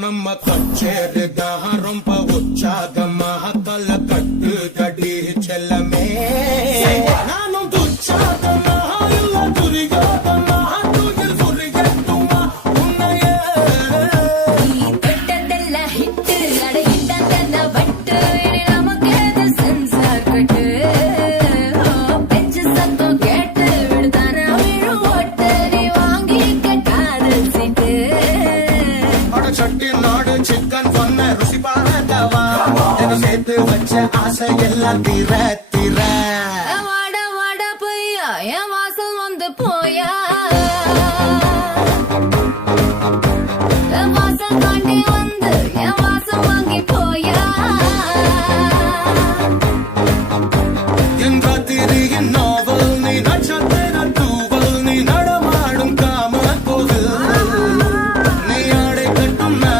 நம்ம கச்சேரிதான் ரொம்ப உற்சாகமாக தல கட்டு தடி செல்லமே நானும் துச்சாதமாக இல்ல துரிகாதமாக தூயில் புரிகட்டுமா உன்னையே தொட்டதெல்லாம் ஹிட்டு அடையிட்டதெல்லாம் வட்டு இனி நமக்கு எது சென்சார் கட்டு பெஞ்சு சத்தம் கேட்டு விடுதான விழும் ஓட்டு நீ வாங்கிக்க காதல் சீட்டு சட்டி நாடு சிக்கன் சொன்ன ருசி பாரதவா சேர்த்து வச்ச ஆசை எல்லாம் தீர தீர வாட வாட பையா என் வாசல் வந்து போயா வாசல் தாண்டி வந்து என் வாசல் வாங்கி